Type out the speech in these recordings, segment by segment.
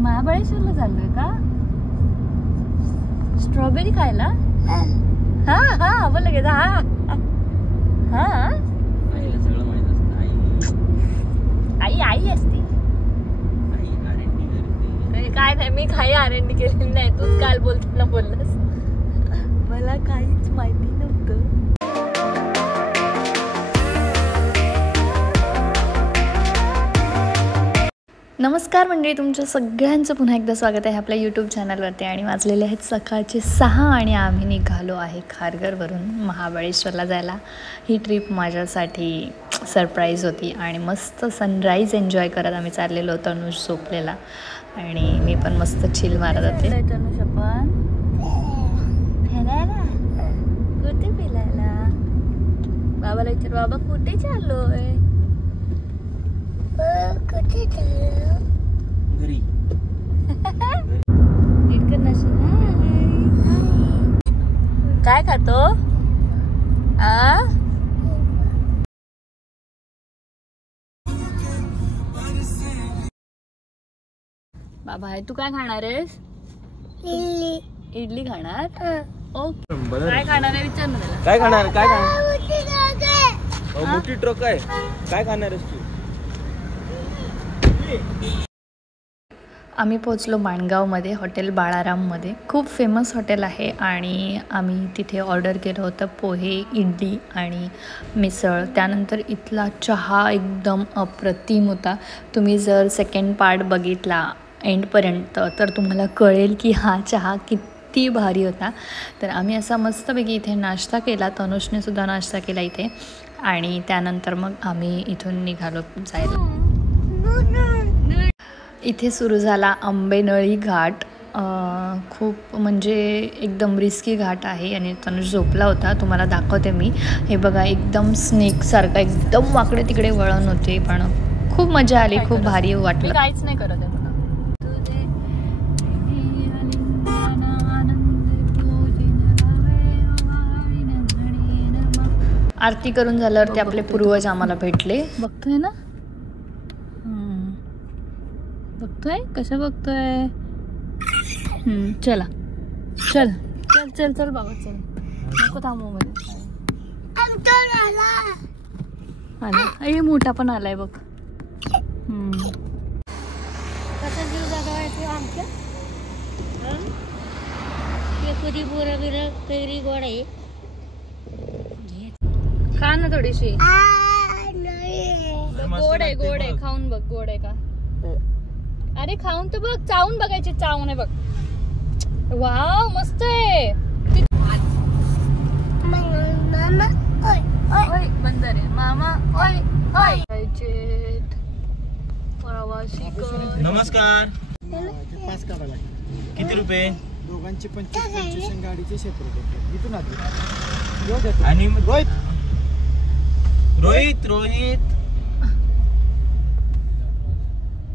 महाबळेश्वरला चाललोय का? स्ट्रॉबेरी खायला? हा हा बोल लगेच. हा हा आईला सगळं माहित असतं. आई आई असते. आई आरएनडी करते. काय नाही, मी काही आरएनडी केलेली नाही. तूच काल बोलताना बोललास मला काहीच माहिती नव्हतं. नमस्कार मंडळी, तुमच्या सगळ्यांचं पुन्हा एकदा स्वागत आहे आपल्या यूट्यूब चॅनलवरती. आणि वाजलेले आहेत सकाळचे 6 आणि आम्ही निघालो आहे खारघरवरून महाबळेश्वरला जायला. ही ट्रिप माझ्यासाठी सरप्राईज होती आणि मस्त सनराईज एन्जॉय करत आम्ही चाललेलो होतो. तनुष झोपलेला आणि मी पण मस्त चिल मारत होते. तनुष आपण फिरायला कुठे फिरायला? बाबाला विचार, बाबा कुठे चाललोय? कुठे चाललो? घरी. काय खातो? बाबा आहे, तू काय खाणार आहेस? इडली खाणार? ओके. काय खाणार आहे विचार ना त्याला. काय खाणार? काय खाणार? मोठी ट्रक आहे. काय खाणार आहेस तू? आम्ही पोचलो माणगावमध्ये, हॉटेल बाळाराममध्ये. खूप फेमस हॉटेल आहे आणि आम्ही तिथे ऑर्डर केलं होतं पोहे, इडली आणि मिसळ. त्यानंतर इथला चहा एकदम अप्रतिम होता. तुम्ही जर सेकंड पार्ट बघितला एंडपर्यंत तर तुम्हाला कळेल की हा चहा किती भारी होता. तर आम्ही असा मस्तपैकी इथे नाश्ता केला. तनुषने सुद्धा नाश्ता केला इथे आणि त्यानंतर मग आम्ही इथून निघालो जायला. इथे सुरू झाला आंबेनळी घाट. खूप म्हणजे एकदम रिस्की घाट आहे आणि तनुष झोपला होता. तुम्हाला दाखवते मी. हे बघा, एकदम स्नेकसारखं एकदम वाकडे तिकडे वळण होते, पण खूप मजा आली, खूप भारी वाटलं. काहीच नाही करत आहे मला. आरती करून झाल्यावरती आपले पूर्वज आम्हाला भेटले. बघतोय ना? बघतोय कशा बघतोय? चला चल चल चल चल बाबा चल. नको थांबू मध्ये. आला हे मोठा पण आलाय बघ. कसा जीव जगवायचं आमच्या? कधी बोरा बिरा कैरी गोड आहे. खा ना थोडीशी. गोड आहे, गोड आहे. खाऊन बघ, गोड आहे का? अरे खाऊन तर बघ, चावून बघायचे. चावून आहे बघ. वाव मस्त आहे. बंदर आहे मामा. नमस्कार. किती रुपये? दोघांचे 25 गाडीचे 100 रुपये. इथून आणि रोहित रोहित रोहित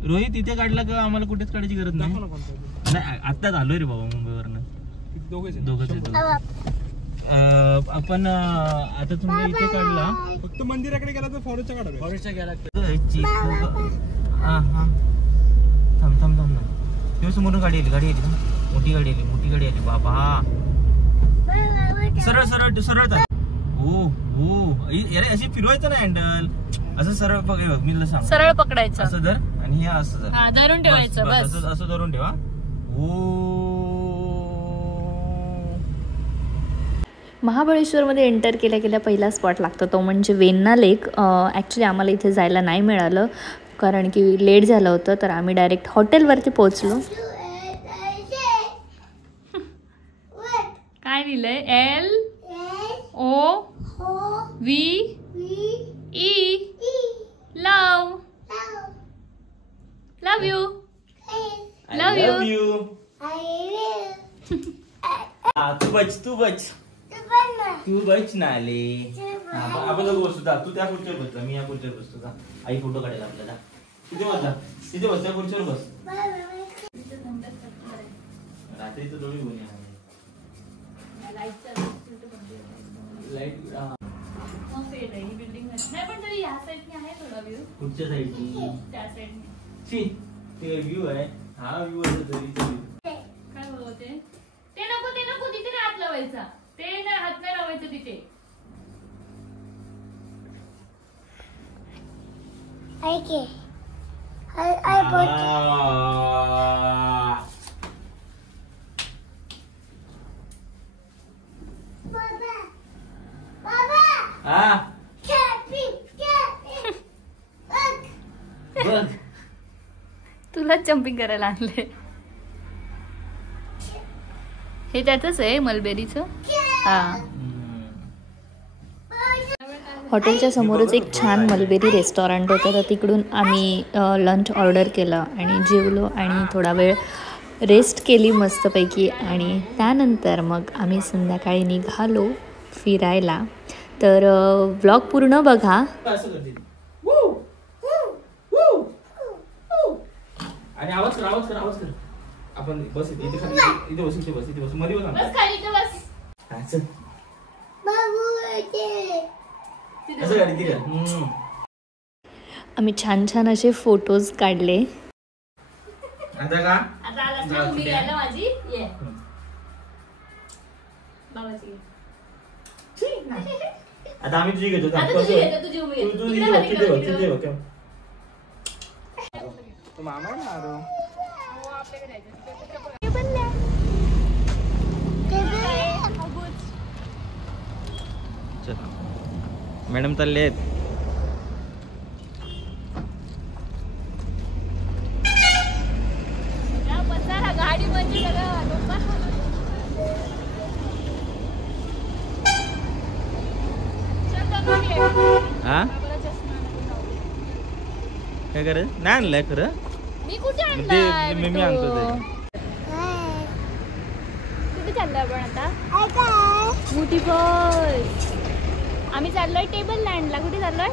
रोहित इथे काढला का? आम्हाला कुठेच काढायची गरज नाही. आत्ताच आलोय रे बाबा मुंबईवरनं. दोघंच आपण आता तुम्ही इथे काढला. फक्त मंदिराकडे गेला तर फॉरेस्टच्या काढा. फॉरेस्टच्या गेला थांब थांब थांब ना. तेव्हा समोरून गाडी आली. गाडी आली. मोठी गाडी आली. मोठी गाडी आली बाबा. सरळ सरळ सरळ. हो हो अरे अशी फिरवायचं ना हँडल. असं सरळ बघ. मी तुला सांग, सरळ पकडायचं. असं धर आणि हे असं धर. हा धरून ठेवायचं. बस असं धरून ठेवा. महाबळेश्वरमध्ये एंटर केल्या केल्या पहिला स्पॉट लागतो तो म्हणजे वेण्णा लेक. ॲक्च्युली आम्हाला इथे जायला नाही मिळालं कारण की लेट झालं होतं. तर आम्ही डायरेक्ट हॉटेलवरती पोहोचलो. काय लिहिलंय? LOVE love. Love you. Love you. तू बच नाले. आपण दोघं बसतो. तू त्या खुर्चीवर बसला, मी या खुर्चीवर बसतो. आई फोटो काढायला आपल्याला. तिथे बसला. तिथे बस. त्या खुर्चीवर बस. रात्रीचं दोन्ही गुन्हे आहे. लाईट बिल्डिंग नाही पण तरी या साईडने आहे थोडा व्ह्यू. कुठच्या साईडनी? त्या साईडने. सी ते व्ह्यू आहे. हा घरी काय बोलते ते नको तिथे नाही हात लावायचा ते नाही हात नाही लावायचं तिथे तुला जम्पिंग करायला आणले हे त्याचंच आहे मलबेरीचं हा हॉटेलच्या समोरच एक छान मलबेरी रेस्टॉरंट होतं तर तिकडून आम्ही लंच ऑर्डर केलं आणि जेवलो आणि थोडा वेळ रेस्ट केली मस्तपैकी आणि त्यानंतर मग आम्ही संध्याकाळी निघालो फिरायला तर व्लॉग पूर्ण बघा आणि आवाज कर आपण बस इथे खाली इथे बस मध्ये बस खाली इथे बस असं गाडी तिथे आम्ही छान छान असे फोटोज काढले आता का आता उभी राहिला माझी ये बाबाची आता आम्ही तुझी घेतो आता तुझी घेतो तुझी उभी आहे. तिकडे खाली कर. तो मामा आहे ना आरो मॅडम चालले आहेत गाडी म्हणजे हा काय करायचं नाही आणलंय खरं मी कुठे मी आणतो ते कुठे चाललोय आपण आता मोठी बस आम्ही चाललोय टेबल लँडला कुठे चाललोय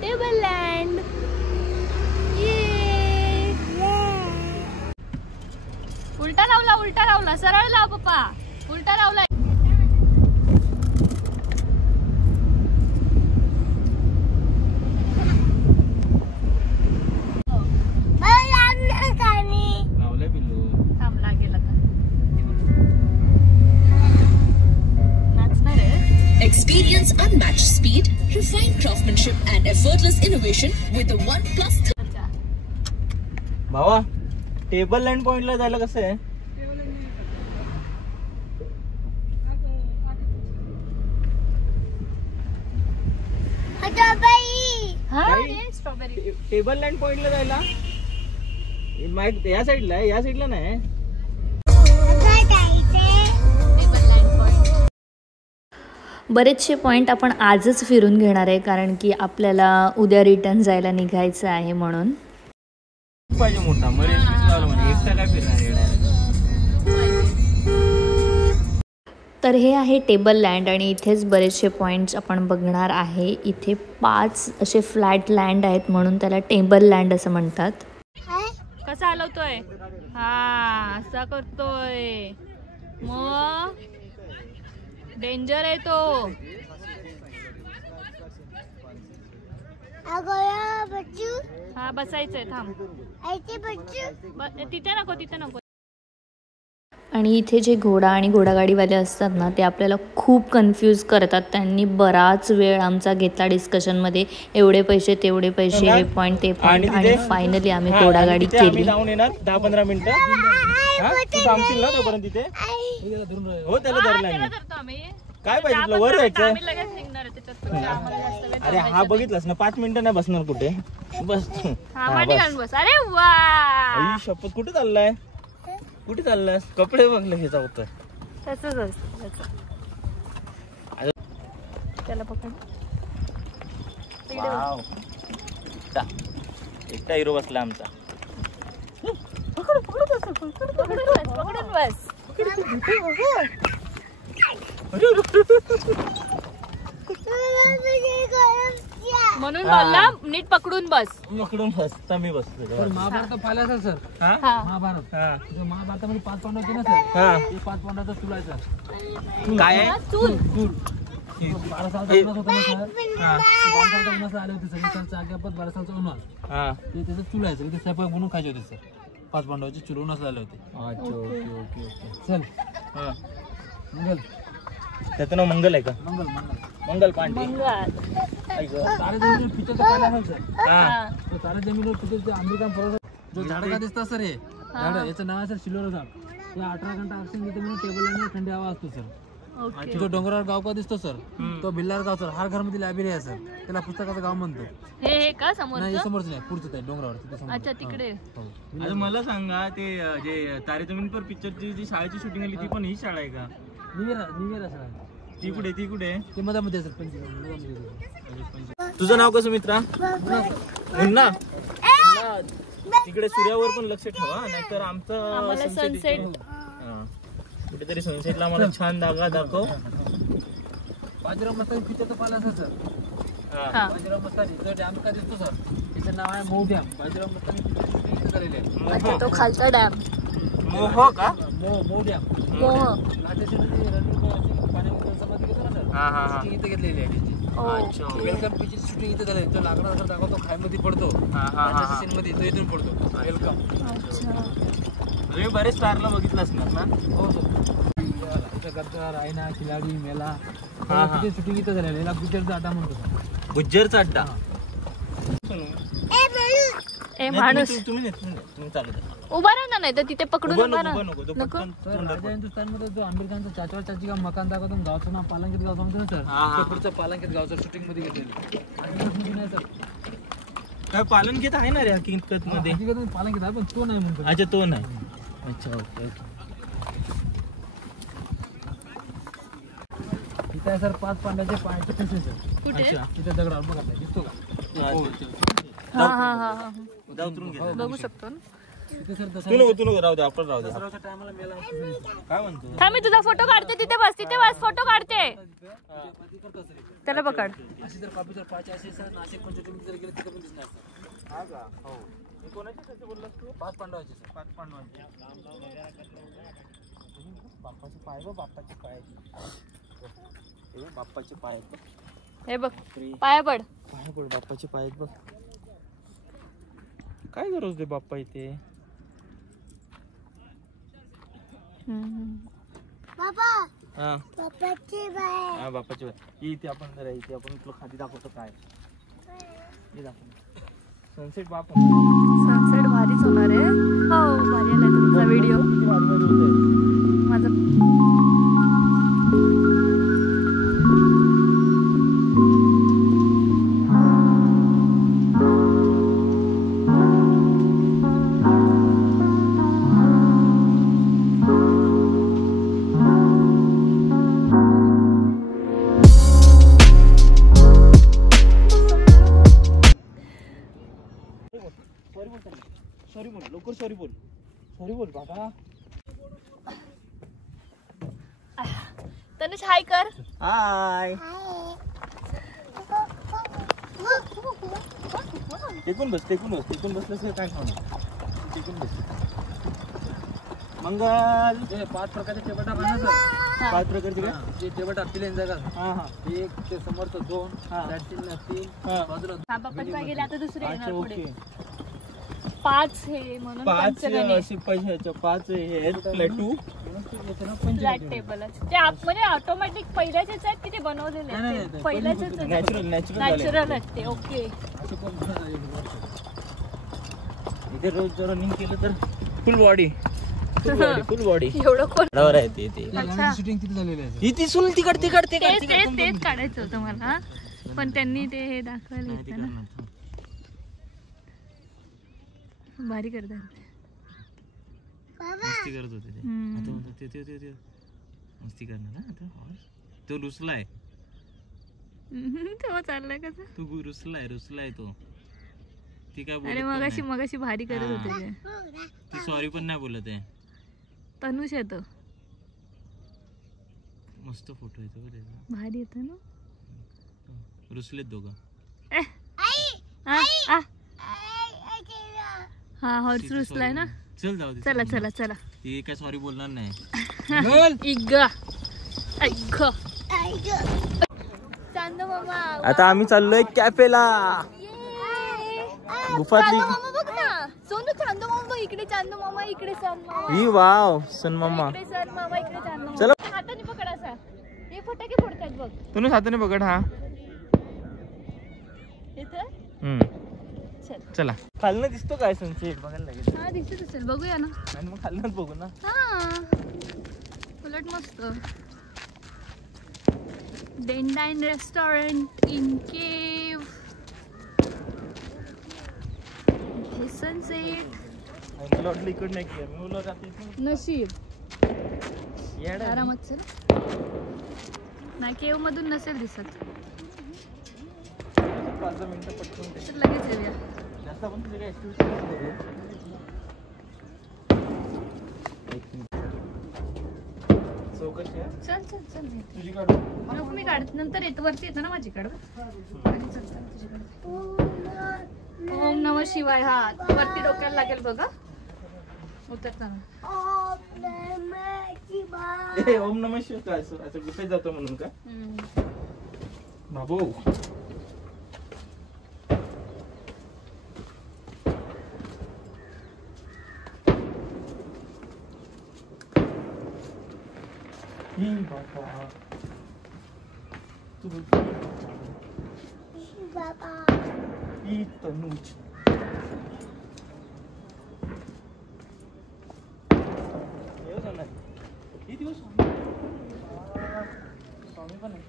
टेबल लँड उलटा लावला सरळ लाव पप्पा उलटा लावला लावलंय पिल्लू थांब लागेल आता नाचणार आहे Experience unmatched speed, refined craftsmanship and effortless innovation with the OnePlus. भावा टेबल लँड पॉइंटला जायला कसं आहे स्ट्रॉबेरी टेबल लँड पॉइंटला जायला या साईडला नाही बरेचसे पॉईंट आपण आजच फिरून घेणार आहे कारण की आपल्याला उद्या रिटर्न जायला निघायचं आहे म्हणून पाहिजे मोठा म्हणजे एकटा काय फिरणार तर हे आहे टेबल लँड आणि इथेच बरेचसे पॉईंट्स आपण बघणार आहे इथे 5 असे फ्लॅट लँड आहेत म्हणून त्याला टेबल लँड असं म्हणतात कसा हलवतोय हा असा करतोय मग डेंजर आहे तो हा बसायचंय थांब तिथे नको आणि इथे जे घोडा आणि घोडागाडीवाले असतात ना ते आपल्याला खूप कन्फ्यूज करतात त्यांनी बराच वेळ आमचा घेतला डिस्कशनमध्ये एवढे पैसे तेवढे पैसे हे पॉईंट ते पॉईंट आणि फायनली आम्ही घोडागाडी केली जाऊन येणार 10-15 मिनिटं तू थांबशील ना तोपर्यंत तिथे हो त्याला धरलं काय पाहिजे वर जायचं अरे हा बघितलंस ना 5 मिनिटं नाही बसणार कुठे बस अरे वा शपथ कुठे चाललाय कपडे बघले हे होतं तसंच असतं त्याला पकड एकटा हिरो बसला आमचा पकडून बस म्हणून बोलला नीट पकडून बस मी बसतो महाभारत पाहिला असेल सर महाभारत महाभारतामध्ये 5 पांडव होते ना सर 5 पांडवाचा चुलायचा काय चूल 12 सालचा होता ना सर 12 सालचा उन्हास आले होते सर 20 सालचा आग्यापत 12 सालचा उन्हास ते त्याचं चुलायचं ते स्वयंपाक बनवून खायचे होते सर 5 पांडवाचे चिरवूनच झाले होते. अच्छा ओके ओके ओके. चल हा मंगल, त्याचं नाव मंगल आहे का? मंगल मंगल मंगल पांडे. तारे जमीन पिक्चरचं पाहिलं असेल सर. हा तर तारे जमीन पिक्चरचे अमेरिकन फॉरेस्ट जो झाड का दिसतं सर, हे झाड याचं नाव आहे सर सिल्वर झाड. हे 18 घंटा ऑक्सिजन देते म्हणून टेबल आणि थंडी हवा असतो सर. तो डोंगरावर गाव का दिसतो सर, तो भिल्लार गाव सर. हर घर मध्ये लायब्ररी आहे सर, त्याला पुस्तकाचं गाव म्हणतो. हे का समोर? नाही समोरच नाही, पुढचं आहे डोंगरावर तिथे समोर. अच्छा तिकडे. आता मला सांगा ते जे तारे जमीन पर पिक्चरची जी शाळेची शूटिंग आली ती पण ही शाळा आहे का? निवेरा सर. ती कुठे ती कुठे? ते मधामध्ये सर, पंचगंगा. तुझं नाव कसं मित्रा? मुन्ना. तिकडे सूर्यावर पण लक्ष ठेवा, नाहीतर आमचं सनसेट कुठेतरी सनसेटला मला छान दागा दाखव. बाजीराव मस्तानी पिक्चरचं पाहिलं असेल सर. बाजीराव मस्तानी जो डॅम का दिसतो सर, त्याचं नाव आहे मऊ डॅम. बाजीराव मस्तानी पिक्चरची इथे झालेली आहे. अच्छा तो खालचा डॅम मोह का? मऊ डॅम. मोह. लाटेसाठी रणवीर पाण्यामध्ये समाधी घेतो ना सर, हा हा हा. शूटिंग इथे घेतलेली आहे त्याची. अच्छा वेलकम पिक्चर शूटिंग इथे झालं. तो लाकडा जर दाखवतो खायमध्ये पडतो, सीन मध्ये तो इथून पडतो. वेलकम. तुम्ही बरेच स्टारला बघितलं असणार ना? हो सर. गद्दार, आयना, खिलाडी, मेला पिक्चर शूटिंग इथे झालेलं. याला गुज्जरचा अड्डा म्हणतो. गुज्जरचा अड्डा. ए माणूस तुम्ही चालू द्या. उभा राहा ना, नाही तर तिथे पकडून उभा राहा. नको. सर राजा हिंदुस्थान मध्ये जो आमिर खानचा चाचा चाची का मकान दाखवतो, गावचं नाव पालंकित गाव सांगतो ना सर. ते पुढचं पालंकित गाव सर शूटिंग मध्ये घेतलेलं सर. काय पालन घेत आहे ना रे हकीकत मध्ये? हकीकत पालंकित आहे पण तो नाही म्हणतो. अच्छा तो नाही. अच्छा ओके ओके. इथे आहे सर 5 पांड्याचे पायाचे पिसेस सर. कुठे? इथे दगडावर बघा दिसतो का? हा हा हा हा. उतरून घे. बघू शकतो ना. इथे सर तू नको राहू दे, आपण राहू दे. दसऱ्याच्या टायमाला मेला काय म्हणतो? थांब मी तुझा फोटो काढते. तिथे बस, तिथे बस, फोटो काढते. त्याला पकड. अशी जर कॉपी जर पाहिजे असेल सर, नाशिक पंचवटी जर गेले तिथे पण दिसणार सर. हा का? हो. हे कोणाचे कसे बोललास तू? 5 पांडवाचे सर. 5 पांडवांचे. बाप्पाचे पाय बघ, बाप्पाचे पाय. हे बघ, बाप्पाचे पाय आहेत बघ. हे बघ पाया पड. पाय पड, बाप्पाचे पाय आहेत बघ. काय गरज दे बाप्पा इथे? बाबा हा बाप्पाची बाय. हा बाप्पाचे पाय. इथे आपण जरा इथे आपण तुला खाली दाखवतो काय. हे दाखव सनसेट बाप. सनसेट भारीच होणार आहे. हो भारी आलाय तुमचा व्हिडिओ. माझा सॉरी बोल लवकर. सॉरी बोल बाबा. तनुष हाय कर. हाय. टेकून बसलं काय खाणार? टेकून बस. मंगल. 5 प्रकारचे टेबटा पाहिजे सर. 5 प्रकारचे काय? जे टेबटा पिलेन जागा. हा हा. 1 ते समोरचं 2, लाटतील 3, बाजूला हा पप्पाचे पाय गेले, आता दुसरे येणार पुढे. ओके. 5 हे म्हणून 5 असे पैशाचे 5 हे आहेत प्लेटू. Flat table. ते म्हणजे ऑटोमॅटिक पहिल्याचेच आहेत की ते बनवलेले आहेत? ते पहिल्याचेच नॅचरल नॅचरल आहेत ते. ओके. इथे रोज रनिंग केलं तर फुल बॉडी. एवढं कोण बरोबर आहे ते. शूटिंग किती झालेलं आहे सर. इथे सुल तिकडते तेच काढायचं होतं मला, पण त्यांनी ते हे दाखवायला येतं ना. भारी करतात. मस्ती करत होते ते. आता म्हणतात ते मस्ती करणार ना आता. तो रुसलाय. तो चाललाय कसं? तू रुसलाय तो. ती काय अरे बोलत मगाशी भारी करत होते ते. ती सॉरी पण नाही बोलत आहे. तनुष येतो. मस्त फोटो येतो भारी येतो ना. रुसलेत दोघं. हा हॉर्स रुसलाय ना. चल जाऊ दे. चला ती काय सॉरी बोलणार नाही. चांदो मामा. आता आम्ही चाललोय कॅफेला. गुफातली. बघ ना सोनू. चांदो मामा बघ इकडे. इकडे चांदू मामा, इकडे सन मामा. ही वाव सन मामा. इकडे सन मामा, इकडे चांदू मामा. चला. हाताने पकड असा. हे फटाके फोडतात बघ. तुम्ही हाताने पकड. हा इथं चला. खालनं दिसतो काय सनसेट बघायला लागेल. हा दिसत असेल, बघूया ना. आणि मग खालनच बघू ना. हा उलट मस्त. डेंडाइन रेस्टॉरंट इन केव. हे सनसेट. मला वाटलं इकडं नाही की मुलं राहते नशीब येडा. आरामात चल. नाही केव मधून नसेल दिसत. 5 मिनिटं पटकन ते. तर लगेच येऊया. जास्त आपण तुझे काय ऍक्टिव्हिटी बघू. चौकशी आहे. चल चल चल. तुझी काढू. नको मी काढत, नंतर येतो. वरती येतो ना माझ्याकडं. आधी चल चल तुझ्याकडे. ओम नमः शिवाय. हा वरती डोक्याला लागेल बघा उतरताना. ए ओम नमः शिवाय काय असं गुफेत जातो म्हणून का बाबू. ही बाबा तू ही तनुज. हे दिवस स्वामी पण आहे.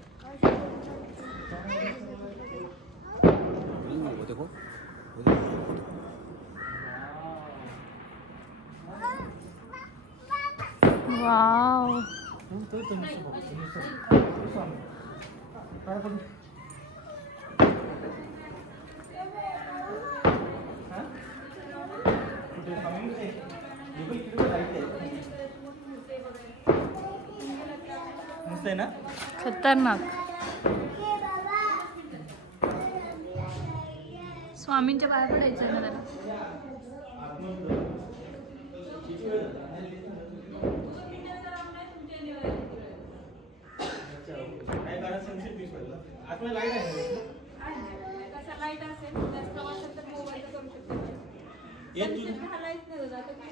वाव. ना खतरनाक. स्वामींच्या बाहेर पडायचं आहे ना त्याला.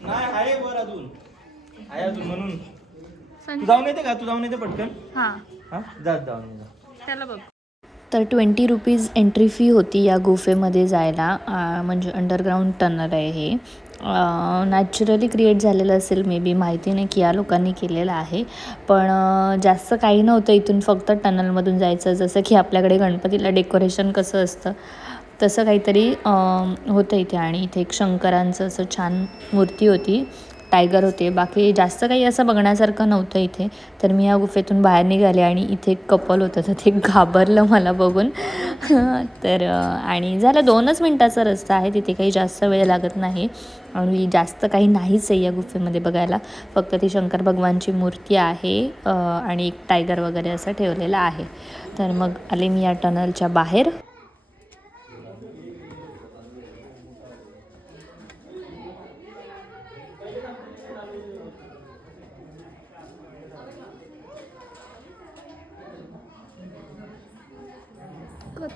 नाही आहे वर अजून आहे अजून म्हणून. तू जाऊन येते का? तू जाऊन येते पटकन. हा हा जाऊन त्याला बघ. तर 20 रुपीज एंट्री फी होती या गुफेमध्ये जायला. म्हणजे अंडरग्राऊंड टनल आहे हे. नॅचरली क्रिएट झालेलं असेल मे बी, माहिती नाही की या लोकांनी केलेलं आहे. पण जास्त काही नव्हतं. इथून फक्त टनलमधून जायचं. जसं की आपल्याकडे गणपतीला डेकोरेशन कसं असतं तसं काहीतरी होतं इथे. आणि इथे एक शंकरांचं असं छान मूर्ती होती. टायगर होते. बाकी जास्त काही असं बघण्यासारखं नव्हतं इथे. तर मी या गुफेतून बाहेर निघाले आणि इथे एक कपल होतं तर ते घाबरलं मला बघून. तर आणि झालं 2च मिनटाचा रस्ता आहे. तिथे काही जास्त वेळ लागत नाही आणि जास्त काही नाहीच आहे या गुफेमध्ये बघायला. फक्त ती शंकर भगवानची मूर्ती आहे आणि एक टायगर वगैरे असं ठेवलेलं आहे. तर मग आले मी या टनलच्या बाहेर.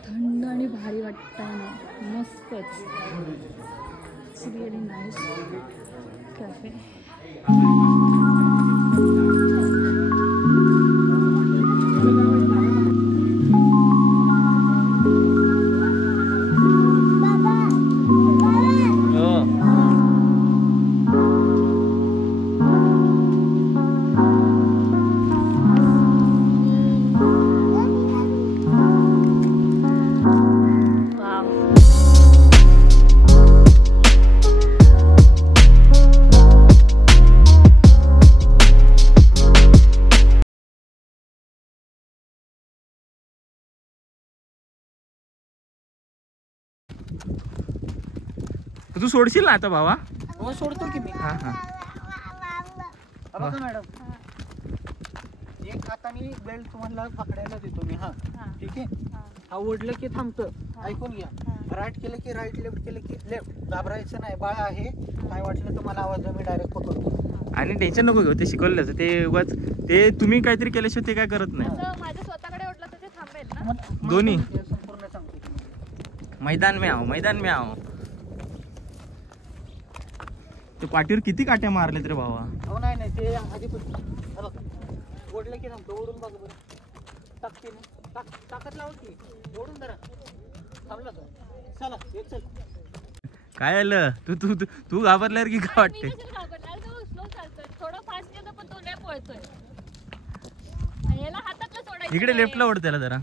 थंड आणि भारी वाटतं ना. मस्तच. It's really nice cafe. तू सोडशील ना आता भावा? हो सोडतो की मी. हा हा बघा मॅडम, एक हाताने बेल्ट तुम्हाला पकडायला देतो मी. हा ठीक आहे. हा ओढलं की थांबतं. ऐकून घ्या. राईट केलं की राईट, लेफ्ट केलं की लेफ्ट. घाबरायचं नाही. बाळ आहे. काय वाटलं तर मला आवाज मी डायरेक्ट पकडतो. आणि टेन्शन नको घेऊ. ते शिकवलेलं ते उगाच ते तुम्ही काहीतरी केल्याशिवाय ते काय करत नाही. माझ्या स्वतःकडे ओढलं तर ते थांबेल ना. दोन्ही संपूर्ण सांगतो. मैदान में आओ, मैदान में आओ. ते पाठीवर किती काट्या मारलेत रे भावा. हो नाही नाही ते आधी ओढलं की थांबतो. ओढून बघ बरं. टाकते ना ताकद लाव की ओढून जरा थांबला तो. चला एक चल. काय आलं तू तू तू घाबरल्यावर की काय वाटते. इकडे लेफ्टला ओढ त्याला जरा.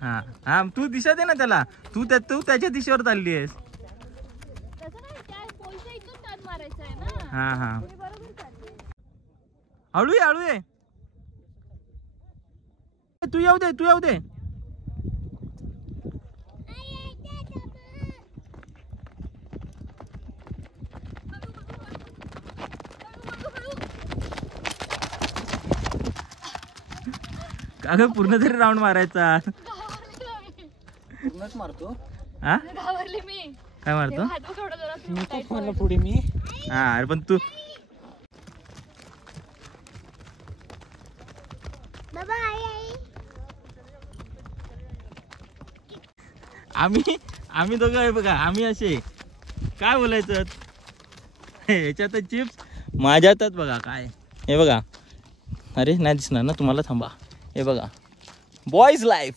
हा हा तू दिशा दे ना त्याला. तू त्याच्या दिशेवर चालली आहेस. हा हा हळू ये तू येऊ दे अगं पूर्ण तरी राऊंड मारायचा. पूर्णच मारतो. हा घाबरली मी. काय मारतो. मी खूप मारलं पुढे मी. हा अरे पण तू बाबा आई आम्ही दोघं आहे बघा. आम्ही असे काय बोलायचं ह्याच्यात चिप्स माझ्या हातात बघा काय. हे बघा. अरे नाही दिसणार ना तुम्हाला. थांबा. हे बघा बॉईज लाईफ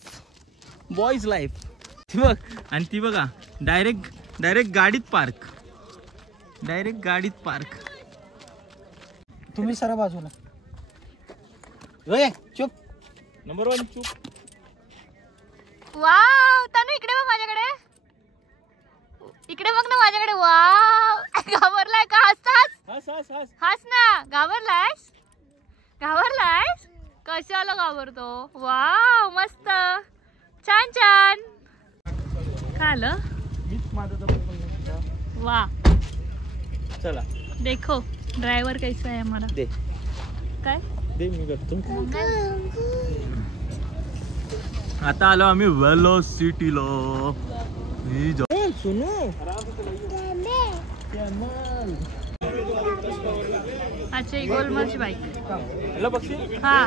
ती बघ. आणि ती बघा डायरेक्ट गाडीत पार्क. तुम्ही सरा बाजूला. चुप. नंबर 1 चूप. वाव तनु इकडे बघ माझ्याकडे. इकडे बघ ना माझ्याकडे. वाव घाबरलाय का. हस ना. घाबरलायस कशाला घाबरतो. वाव मस्त छान काय आलं. वाह चला देखो ड्रायव्हर कैसा आहे हमारा. दे काय दे मी करतो. आता आलो आम्ही वेलोसिटीला. सुनो अच्छा गोलमालची बाईक. हॅलो बक्षी. हा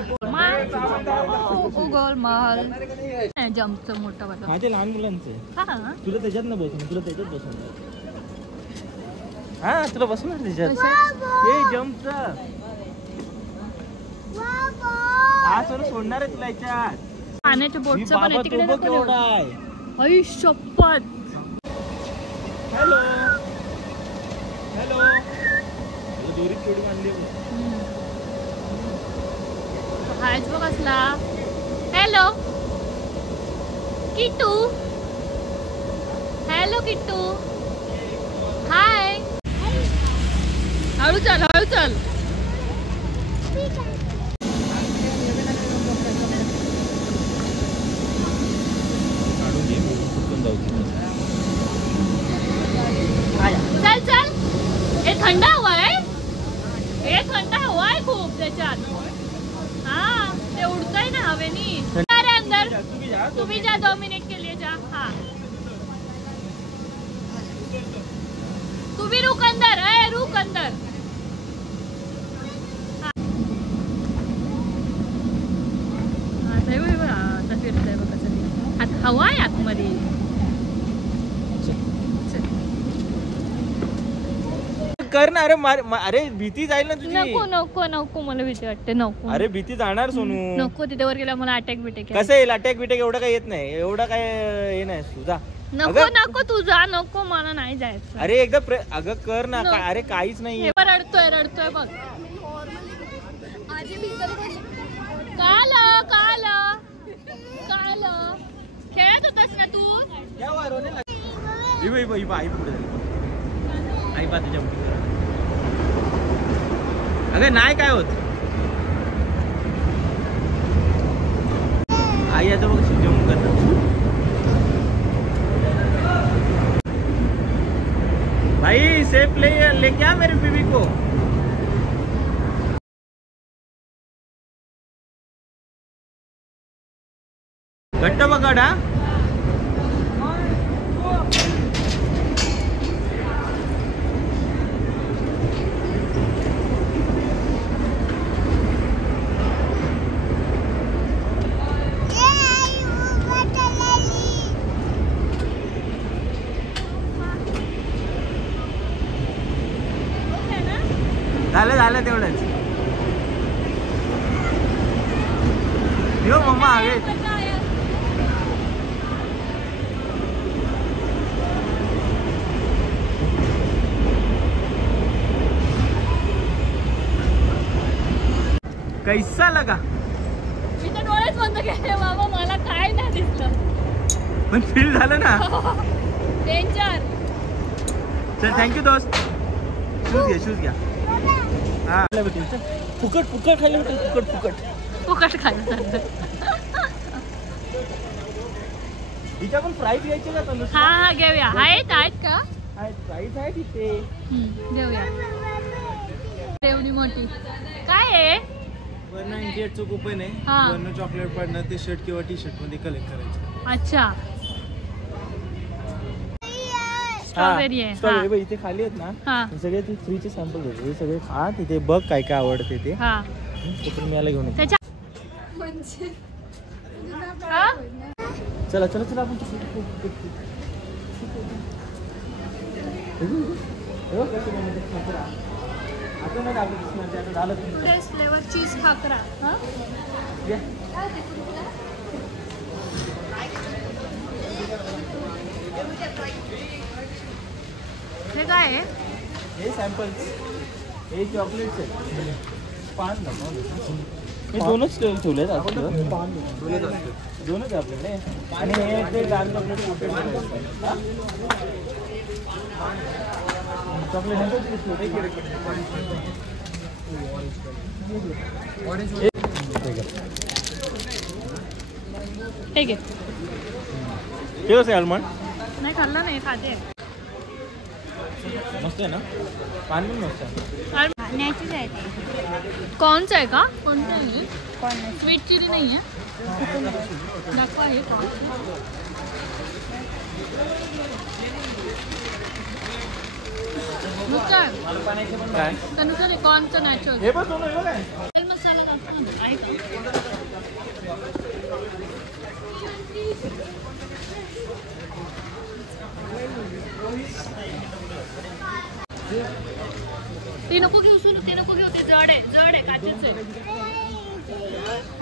गोलमाल जम्पचं मोठं वाटत. हा ते लहान मुलांचे. हा तुला त्याच्यात ना बसून हा तुला बसणार त्याच्यात. हे जम्पचं हा सर सोडणार आहे तुला याच्यात. पाण्याच्या बोटचं पण आहे तिकडे. केवढा आहे. आई शपथ. हॅलो दोरीत केवढी मानली. हायच बघ असला. हॅलो किट्टू. हाय. हळू चल. चल हे थंड हवा आहे खूप त्याच्यात. हा ते उडतंय ना हवेनी. अरे अंदर तुम्ही जा 2 मिनिट के लिए जा. हाँ तू भी रुक अंदर. रुक अंदर. आता फिरतंय बघ कसं. आता हवा आहे आतमध्ये. कर ना. अरे भीती जाईल ना तुझी. नको मला भीती वाटते. नको अरे भीती जाणार सोनू. नको तिथे वर गेला मला अटॅक बिटॅक. कसं येईल अटॅक बिटॅक. एवढं काही येत नाही. एवढं काय हे नाही तुझा. नको तू जा. नको मला नाही जायचं. अरे एकदा अगं कर ना. अरे काहीच नाही. रडतोय बघ. काल खेळत होतास ना तू. आई पुढे आई बाजूच्या अगं नाही काय होत. आई आता बघ जेवण करतात. भाई सेफ ले क्या मेरी बीवी को. घट्ट पकड. हा झालं तेवढंच. यो मम्मा आगे. कैसा लगा? मी तर डोळेच बंद केले बाबा, मला काय नाही दिसलं. पण फील झालं ना. डेंजर. चल थँक्यू दोस्त. शूज घ्या. हा फुकट खायला भेटेल. फुकट खायला. तिच्या पण प्राईस घ्यायची का तनुष? हा घेऊया. आहेत का? प्राईस आहे तिथे. घेऊया. देवणी मोठी काय आहे? 198 चं कूपन आहे. हा. वरनं चॉकलेट पडणार ते शर्ट किंवा टी शर्ट मध्ये कलेक्ट करायचं. अच्छा. स्ट्रॉबेरी आहे. स्ट्रॉबेरी बघ इथे खाली आहेत ना. हा. हे सगळे तू फ्रीचे सॅम्पल घ्यायचे. हे सगळे खा. तिथे बघ काय काय आवडते ते. हा. पण मी याला घेऊन येतो. त्याच्या हा? चला आपण फ्रेश फ्लेवर चीज खाकरा. हा? हे काय आहे? हे सॅम्पल्स. हे चॉकलेट्स आहेत. पान हे दोनच ठेवलेत. दोनच आहे आपल्याकडे. आणि हे ते डार्क चॉकलेट ठीक आहे. हे कसं आहे आलमंड? नाही खाल्लं नाही, खाते. मस्त आहे ना. पान पण मस्त आहे. खाण्याचीच आहे ते. कॉर्नचं आहे का? कोणतं आहे? कॉर्न. स्वीट चिली नाही आहे. दाखवा हे काय त्यानुसार कॉर्नचं नॅचरल. हे पण दोन आहे काय? मसाला दाखवा ना. आहे का? ते नको घेऊ. ते नको घेऊ. ते जड आहे काचेच आहे.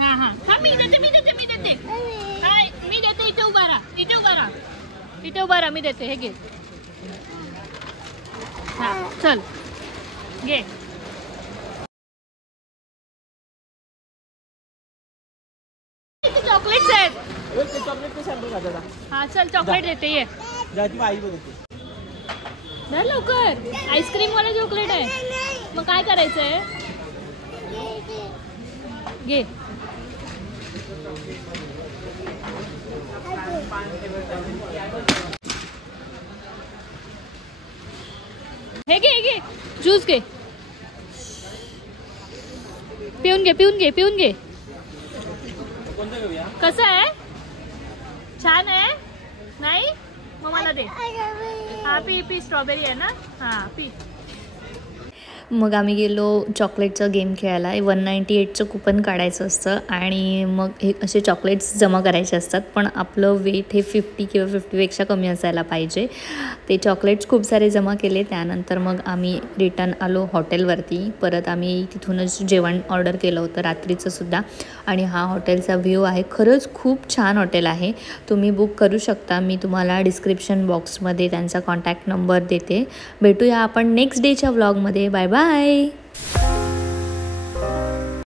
हा मी देते. काय मी देते. इथे उभा राहा. मी देते. हे घे. हा चल घे. चॉकलेट्स आहेत. चॉकलेटचे सॅम्पल खाता. हा चल चॉकलेट देते. ये जाती आई बघते. धर लवकर. आईस्क्रीम वाला चॉकलेट आहे. मग काय करायचंय? घे. हे घे ज्यूस घे. पिऊन घे. कसं आहे? छान आहे. नाही मग मला दे. हा पी. स्ट्रॉबेरी आहे ना. हा पी. मग आम्ही गेलो चॉकलेटचं गेम खेळायला. 198चं कुपन काढायचं असतं आणि मग हे असे चॉकलेट्स जमा करायचे असतात. पण आपलं वेट हे 50 किंवा 50पेक्षा कमी असायला पाहिजे. ते चॉकलेट्स खूप सारे जमा केले. त्यानंतर मग आम्ही रिटर्न आलो हॉटेलवरती. परत आम्ही तिथूनच जेवण ऑर्डर केलं होतं रात्रीचं सुद्धा. आणि हा हॉटेलचा व्ह्यू आहे. खरंच खूप छान हॉटेल आहे. तुम्ही बुक करू शकता. मी तुम्हाला डिस्क्रिप्शन बॉक्समध्ये त्यांचा कॉन्टॅक्ट नंबर देते. भेटूया आपण नेक्स्ट डेच्या व्लॉगमध्ये. Bye bye.